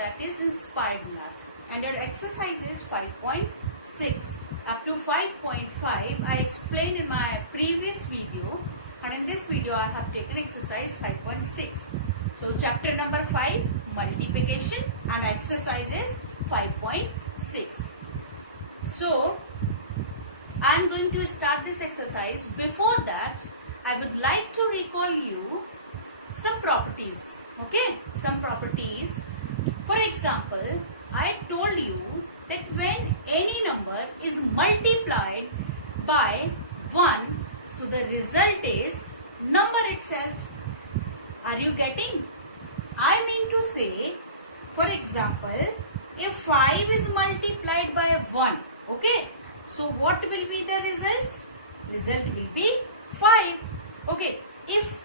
that is Inspired Math, and your exercise is 5.6 up to 5.5. I explained in my previous video, and in this video I have taken exercise 5.6. So chapter number 5, multiplication, and exercise is 5.6. So I am going to start this exercise. Before that, I would like to recall you some properties. Okay, some properties. For example, I told you that when any number is multiplied by 1, so the result is number itself. Are you getting? I mean to say, for example, if 5 is multiplied by 1, okay, so what will be the result? Result will be 5. Okay, if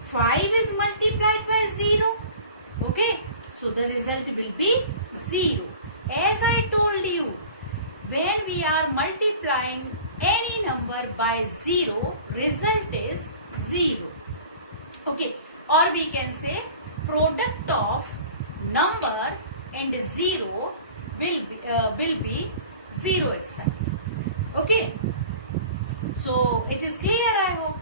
5 is multiplied by 0, okay, so the result will be 0. As I told you, when we are multiplying any number by 0, result is 0. Okay, or we can say product of number and 0 will be 0 itself. Okay, so it is clear, I hope.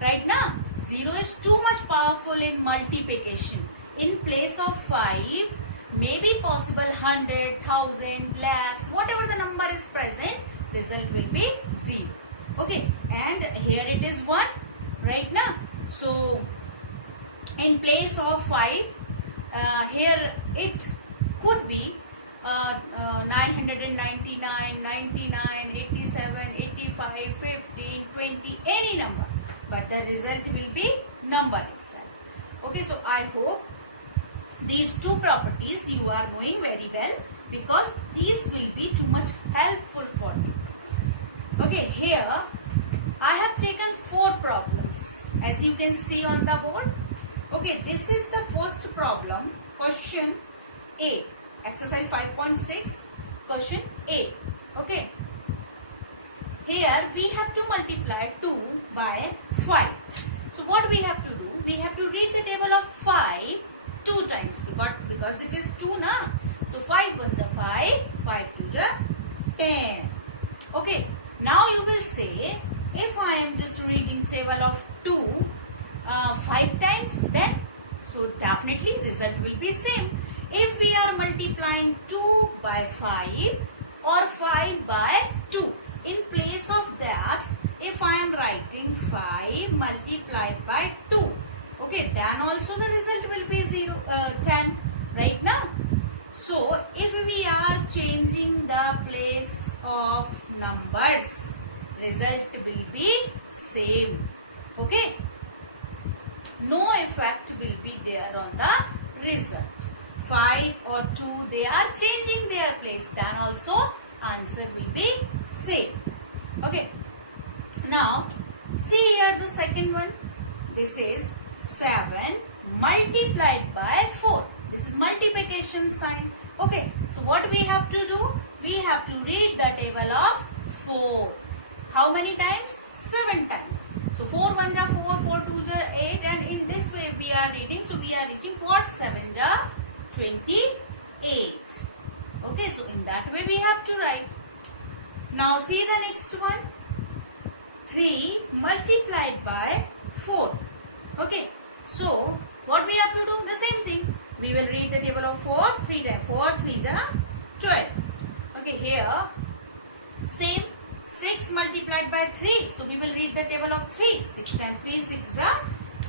Right now, 0 is too much powerful in multiplication. In place of 5, may be possible 100, 1000, lakhs, whatever the number is present, result will be 0. Okay, and here it is 1 right now. So in place of 5, here it could be 999, 99, 87, 85, 15, 20, any number. But the result will be number itself. Okay, so I hope these two properties you are knowing very well, because these will be too much helpful for you. Okay, here I have taken 4 problems, as you can see on the board. Okay, this is the first problem, question A, exercise 5.6, question A. Okay, here we have to multiply 2 by 5. So what we have to do? We have to read the table of 5 2 times, because it is 2 na. So 5 1s are 5, 5 2s are 10. Okay, now you will say, if I am just reading table of 2 5 times, then so definitely result will be same. If we are multiplying 2 by 5 or 5 by 2, in place of that, if I am writing 5 multiplied by 2, okay, then also the result will be 10 right now. So if we are changing the place of numbers, result will be same. Okay, no effect will be there on the result. 5 or 2, they are changing their place, then also answer will be same. Okay, now see here the second one. This is 7 multiplied by 4. This is multiplication sign. Okay, so what we have to do? We have to read the table of 4. How many times? 7 times. So 4 1s are 4, 4 2s are 8, and in this way we are reading. So we are reaching 4 7s are 28. Okay, so in that way we have to write. Now see the next one. 3 multiplied by 4. Okay, so what we have to do? The same thing. We will read the table of 4 3 times. 4 3s are 12. Okay, here same. 6 multiplied by 3. So we will read the table of 3. 6 times 3, 6 are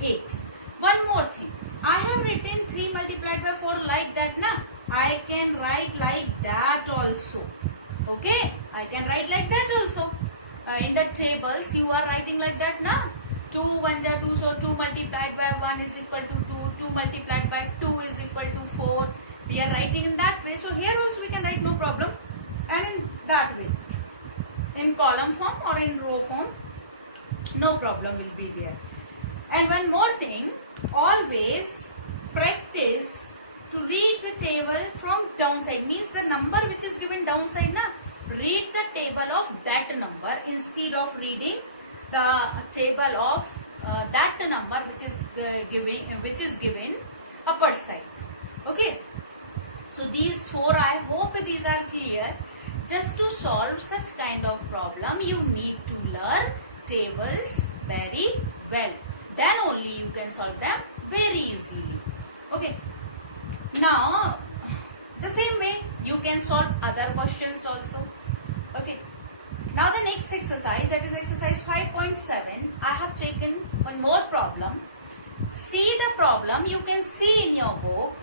8. One more thing. I have written 3 multiplied by 4 like that na. I can write like that also. Okay, I can write like that also. In the tables you are writing like that na. 2 1s are 2, so 2 multiplied by 1 is equal to 2. 2 multiplied by 2 is equal to 4. We are writing in that way. So here also we can write, no problem. And in that way, in column form or in row form, no problem will be there. And one more thing, always practice to read the table from downside, means the number which is given downside na, read the table of that number instead of reading the table of that number which is given upper side. just to solve such kind of problem, you need to learn tables very well. Then only you can solve them very easily. Okay. Now, the same way you can solve other questions also. Okay. Now the next exercise, that is exercise 5.7. I have taken one more problem. See the problem, you can see in your book.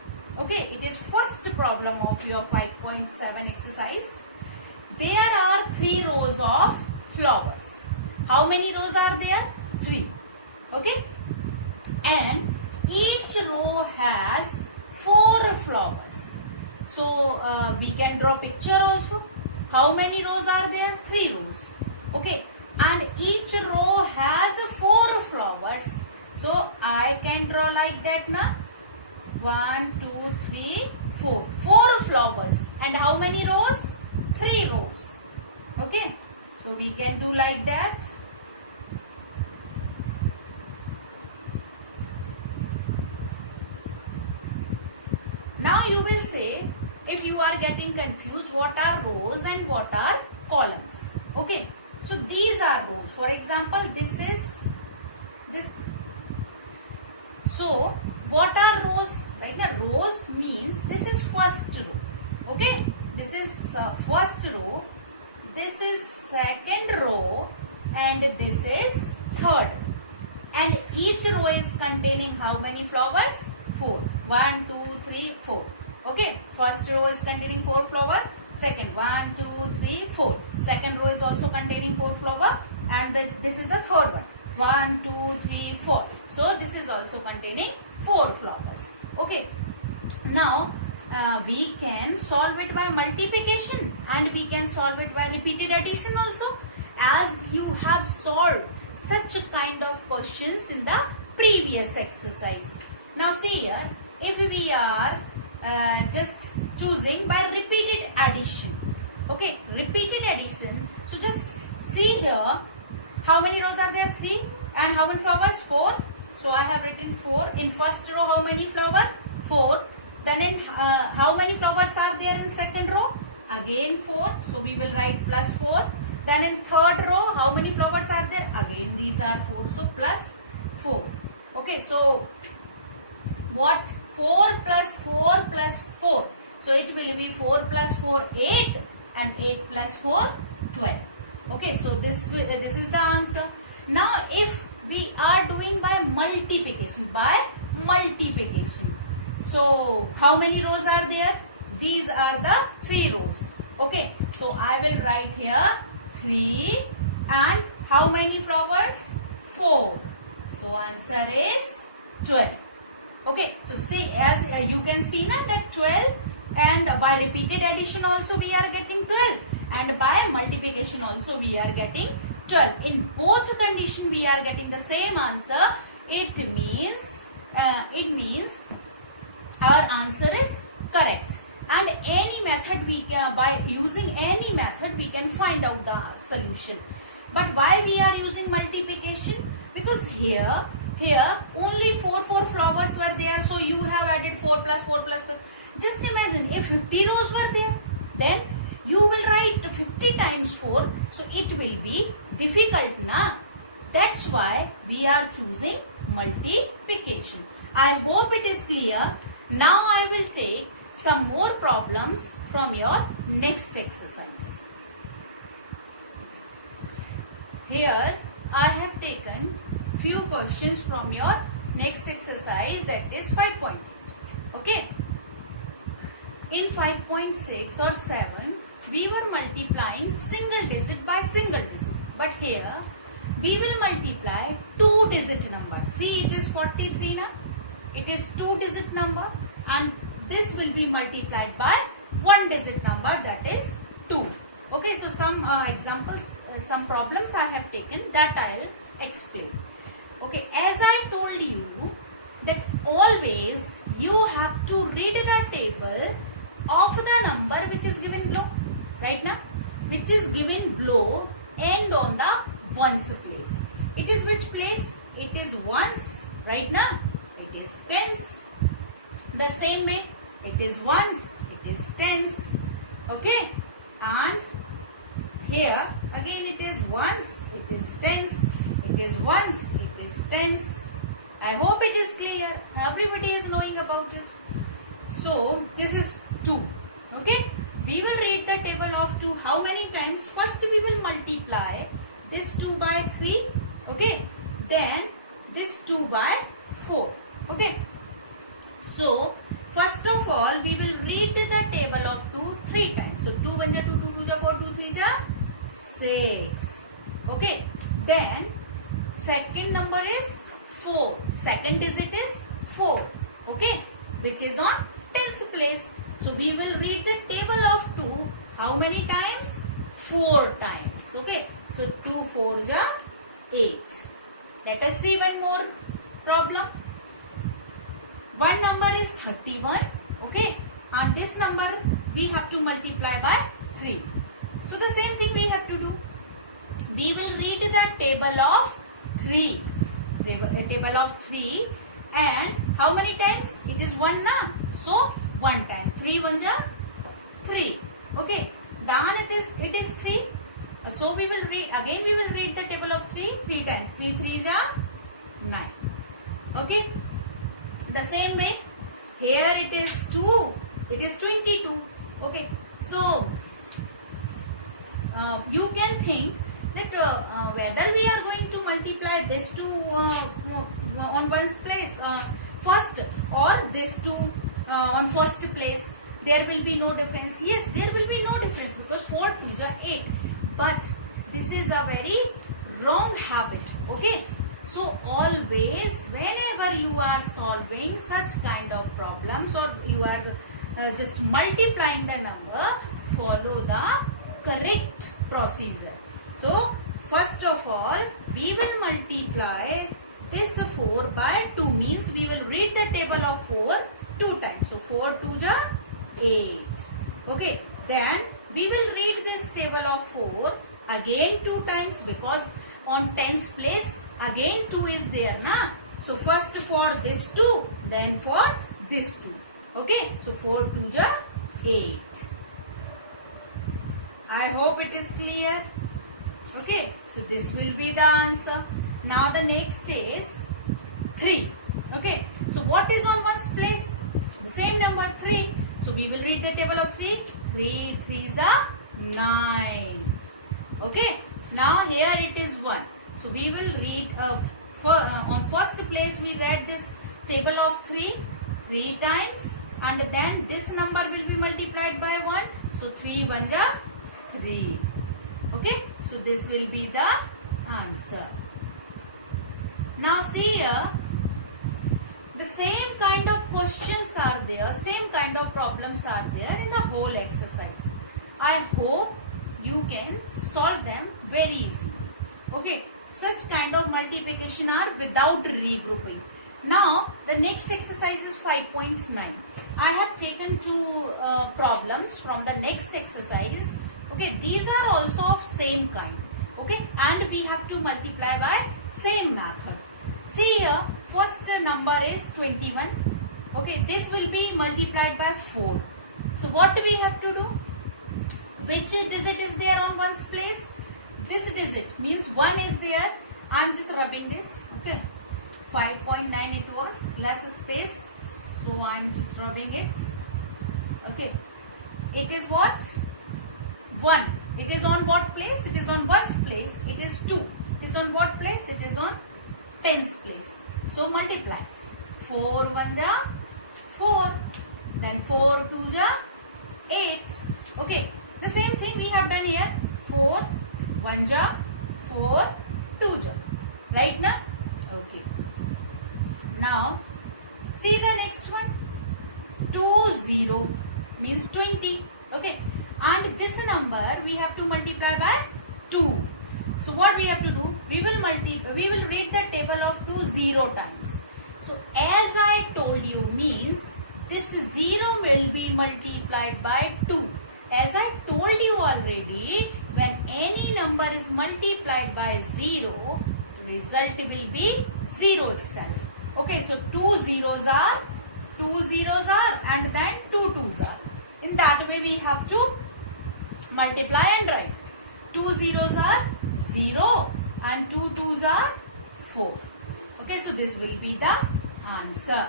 Okay, it is first problem of your 5.7 exercise. There are 3 rows of flowers. How many rows are there? 3. Okay. And each row has 4 flowers. So we can draw picture also. How many rows are there? 3 rows. Okay. And each row has 4 flowers. So I can draw like that now. 1, 2, 3, 4. 4 flowers. And how many rows? 3 rows. Okay. So we can do like that. Now you will say, if you are getting confused, what are rows and what are columns? Okay. So these are rows. For example, this is this. So what are rows? Right now, rows means this is first row. Okay. This is first row. This is second row. And this is third. And each row is containing how many flowers? 4. 1, 2, 3, 4. Okay. First row is containing 4 flowers. Second, 1, 2, 3, 4. Second row is also containing 4 flowers. And this is the third one. 1, 2, 3, 4. So this is also containing 4 flowers. Okay. Now we can solve it by multiplication and we can solve it by repeated addition also, as you have solved such kind of questions in the previous exercise. Now see here, if we are just choosing by repeated addition. Okay, repeated addition. So just see here, how many rows are there? 3. And how many flowers? 4. So I have written 4. In first row, how many flowers? 4. Then in how many flowers are there in second row? Again 4. So we will write plus 4. Then in third row, how many flowers are there? Again these are 4. So plus 4. Okay, so what? 4 plus 4 plus 4. So it will be 4 plus 4, 8. And 8 plus 4, 12. Okay, so this is the answer. Now if we are doing by multiplication, so how many rows are there? These are the 3 rows. Okay, so I will write here 3 and how many flowers? 4. So answer is 12. Okay, so see, as you can see now that 12, and by repeated addition also we are getting 12, and by multiplication also we are getting 12. In both condition we are getting the same answer. It means our answer is correct. And any method by using any method we can find out the solution. But why we are using multiplication? Because here only 4 flowers were there, so you have added 4 plus 4 plus 4. Just imagine if 50 rows were there, then you will write 50 times 4, so it will be difficult na. That's why we are choosing multiplication. I hope it is clear. Now I will take some more problems from your next exercise. Here I have taken few questions from your next exercise, that is 5.8. Okay. In 5.6 or 7, we were multiplying single digit by single digit. But here, we will multiply 2-digit number. See, it is 43 now. It is 2-digit number. And this will be multiplied by 1-digit number, that is 2. Okay, so some examples, some problems I have taken, that I will explain. Okay, as I told you that always you have to read the table of the number which is given below, right now, which is given below and on the ones place. It is which place? It is ones, right now. It is tens. The same way, it is ones, it is tens. Okay, and here again it is ones, it is tens, it is ones, it is tens. I hope it is clear. Everybody is knowing about it. So this is 2. Okay. We will read the table of 2 how many times? First we will multiply this 2 by 3. Okay. Then this 2 by 4. Okay. So first of all we will read the table of 2 3 times. So 2 1 ja 2, 2 2 ja 4, 2 3 ja 6. Okay. Then second number is 4. Second digit is 4. Okay. Which is on tens place. So we will read the table of 2 how many times? 4 times. Okay. So 2 4 ja 8. Let us see one more problem. One number is 31. Okay. And this number we have to multiply by 3. So the same thing we have to do. We will read the table of 3. Table of 3 and how many times? It is 1 na. So 1 time. 3 1 ja 3. Okay. Then it is 3. So we will read again. We will read the table of 3 3 times. 3 3 ja 9. Okay. The same way here it is 2. It is 22. Okay. So you can think that whether we are going to multiply this 2 on one's place first or this 2 on first place, there will be no difference. Yes, there will be no difference because 4 2 are 8. But this is a very wrong habit. Okay. So always whenever you are solving such kind of problems or you are just multiplying the number, follow the correct procedure. So first of all we will multiply this 4 by 2, means we will read the table of 4 2 times. So 4 2 ja 8. Okay. Then we will read this table of 4 again 2 times because on tens place again 2 is there na. So first for this 2, then for this 2. Okay. So 4 2 ja 8. I hope it is clear. Okay. So this will be the answer. Now the next is 3. Okay. So what is on one's place? The same number 3. So we will read the table of 3. 3 3 are 9. Okay. Now here it is 1. So we will read on first place we read this table of 3 times and then this number will be multiplied by 1. So 3 1 ja 3. Okay. So this will be the answer. Now see here, the same kind of questions are there, same kind of problems are there in the whole exercise. I hope you can solve them very easily. Okay, such kind of multiplication are without regrouping. Now the next exercise is 5.9. I have taken 2 problems from the next exercise. Okay, these are also of same kind. Okay, and we have to multiply by same method. See here, first number is 21. Okay, this will be multiplied by 4. So what do we have to do? Which digit is there on one's place? This digit means 1 is there. I am just rubbing this. Okay, 5.9 it was, less space. So I am just rubbing it. Okay, it is what? 1. It is on what place? It is on one's place. It is 2. It is on what place? It is on tens place. So multiply. 4 1 ja 4. Then 4 2 ja 8. Okay. The same thing we have done here. 4 1 ja 4 2 ja. Right now? Okay. Now see the next one. 2 0 means 20. Okay. And this number we have to multiply by 2. So what we have to do? We will read the table of 2 0 times. So as I told you, means this 0 will be multiplied by 2. As I told you already, when any number is multiplied by 0, the result will be 0 itself. Okay, so 2 zeros are and then 2 2s are. In that way we have to multiply and write. 2 2 zeros are 0 and 2 twos are 4. Okay, so this will be the answer.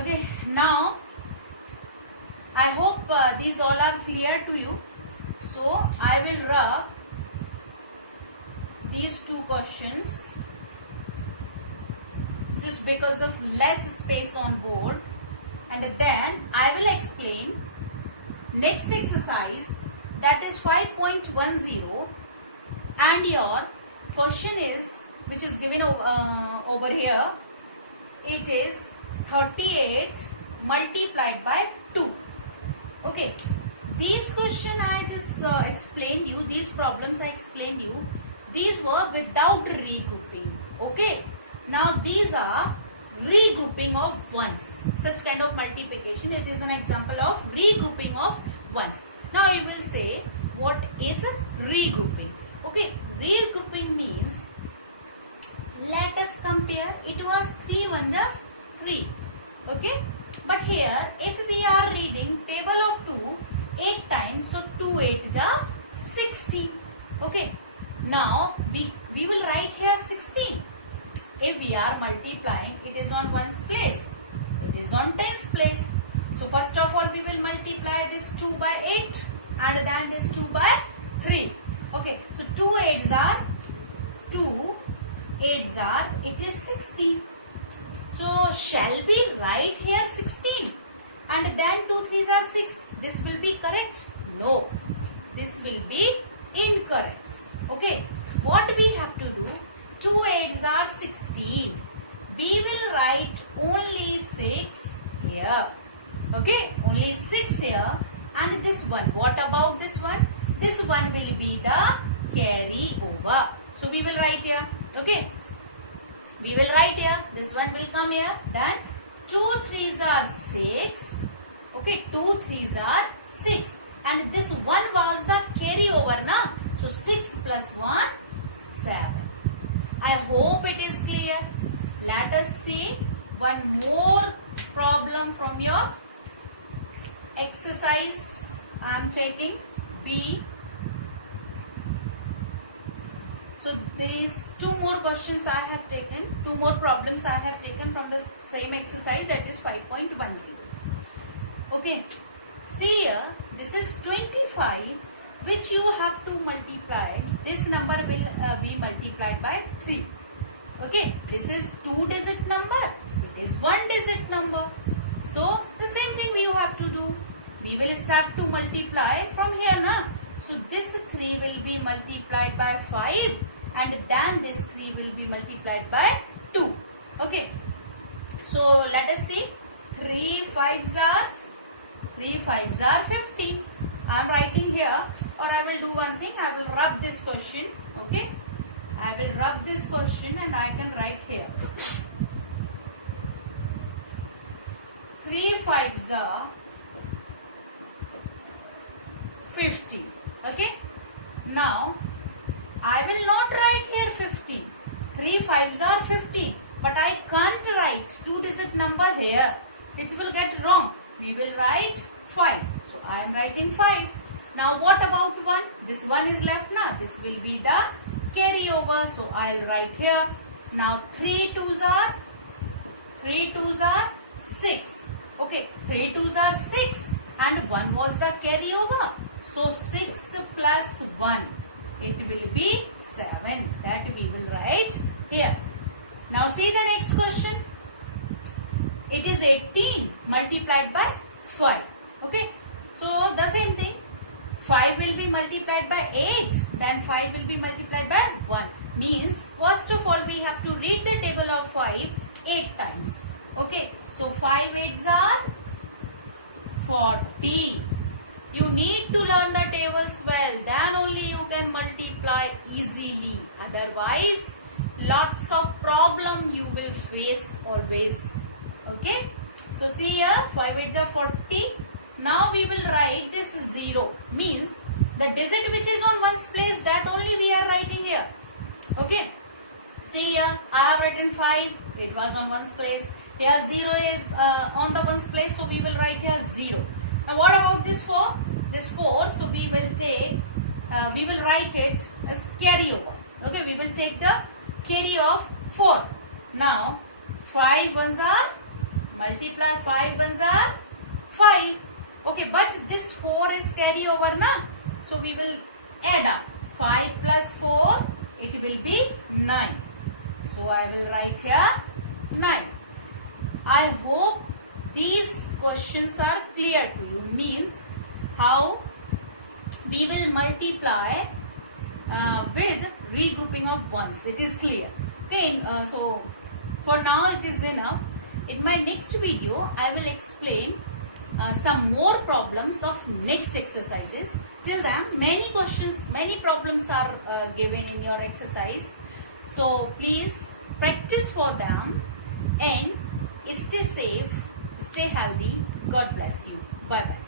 Okay, now I hope these all are clear to you. So I will rub these two questions just because of less space on board, and then I will explain next exercise, that is 5.10, and your question is, which is given over here, it is 38 multiplied by 2. Okay, these question I just explained you, these problems I explained you, these were without regrouping. Okay, now these are regrouping of ones. Such kind of multiplication, it is an example of regrouping of ones. Now you will say, what is a regrouping? Okay, regrouping means, let us compare, it was 3 ones are 3. Okay, but here if we are reading table of 2 8 times, so 2 8s are 16. Okay, now we will write here 16. If we are multiplying, it is on ones place, it is on tens place. So first of all we will multiply this 2 by 8 and then this 2 by 3. Okay, so 2 8s are 2 8s are, it is 16. So shall we write here 16 and then 2 3s are 6? This will be correct? No, this will be incorrect. Okay, what we have to do, 2 8s are 16. We will write only 6 here. Okay, only 6 here, and this one, what about this one? This one will be the carry over. So we will write here. Okay, we will write here, this one will come here, then 2 3s are 6. Okay, 2 3s are 6, and this one was the carry over na, so 6 plus 1 7. I hope it is clear. Let us see one more problem from your exercise. I am taking B. So these two more questions I have taken, two more problems I have taken from the same exercise, that is 5.10. Okay, see here, this is 25 which you have to multiply. This number will be multiplied by 3. Okay, this is 2-digit number, it is 1-digit number. So the same thing you have to do. We will start to multiply from here na. So this 3 will be multiplied by 5 and then this 3 will be multiplied by 2. Okay, so let us see. 3 5s are 50. I am writing here, or I will do one thing, I will rub this question. Okay, I will rub this question and I can write here. 3 5s are 50. Okay, now I will not write here 50. 3 5s are 50, but I can't write 2-digit number here. It will get wrong. We will write 5. So I am writing 5. Now what about 1? This 1 is left now. This will be the carry over. So I will write here. Now 3 2s are 6. Okay, 3 2s are 6 and 1 was the carry over. So 6 plus 1, it will be 7. That we will write here. Now see the next question. It is 18 multiplied by 5. Okay, so the same thing. 5 will be multiplied by 8, then 5 will be multiplied by 1. Means first of all we have to read the table of 5 8 times. Okay, so 5 8s are 40. You need to learn the tables well, then only you can multiply easily. Otherwise, lots of problem you will face always. Okay, so see here, 5 8s are 40. Now we will write this 0. Means the digit which is on ones place, that only we are writing here. Okay, see here, I have written 5. It was on ones place. Here 0 is on the ones place, so we will write here 0. Now what about this 4? This 4, so we will write it as carryover. Okay, we will take the carry of 4. Now 5 ones are, multiply 5 ones are 5. Okay, but this 4 is carryover na, so we will add up 5 plus 4, it will be 9. So I will write here 9. I hope these questions are clear to you. Means how we will multiply with regrouping of ones. It is clear. Okay, so for now it is enough. In my next video, I will explain some more problems of next exercises. Till then, many questions, many problems are given in your exercise. So please practice for them and stay safe, stay healthy. God bless you. Bye bye.